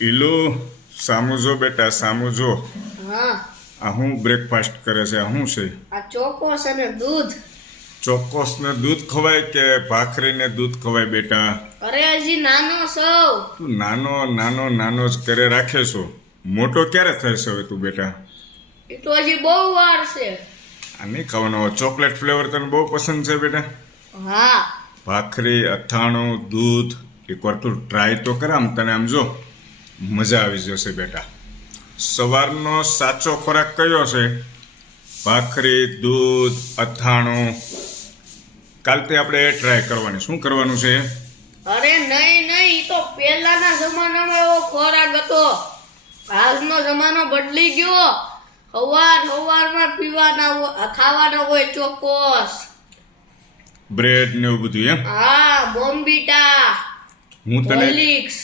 ઈલો સામુજો બેટા સામુજો હા આ હું બ્રેકફાસ્ટ કરે છે આ શું છે આ ચોકોસ અને દૂધ. ચોક્કસ ને દૂધ ખવાય કે ભાખરી ને દૂધ ખવાય બેટા અરે હજી નાનો સૌ. તું નાનો નાનો નાનો જ કરે રાખે છો મોટો ક્યારે થશે હવે તું બેટા એ તો હજી બહુ વાર છે. આ નહીં ખાવાનો ચોકલેટ ફ્લેવર તને બહુ પસંદ છે બેટા હા ભાખરી અથાણું દૂધ એકવાર તું ટ્રાય તો કર આમ તને આમ જો મજા આવી જશે બેટા સવારનો સાચો ખોરાક કયો છે ભાખરી દૂધ અથાણું કાલથી આપણે ટ્રાય કરવાની શું કરવાનું છે અરે નહીં ઈ તો પહેલાના જમાનામાં એવો ખોરાક હતો. આજનો જમાનો બદલી ગયો. સવારમાં પીવાના ખાવાના હોય ચોકોસ. બ્રેડ ને એવું બધું એમ હા બોમ્બીટા હું તને હોર્લિક્સ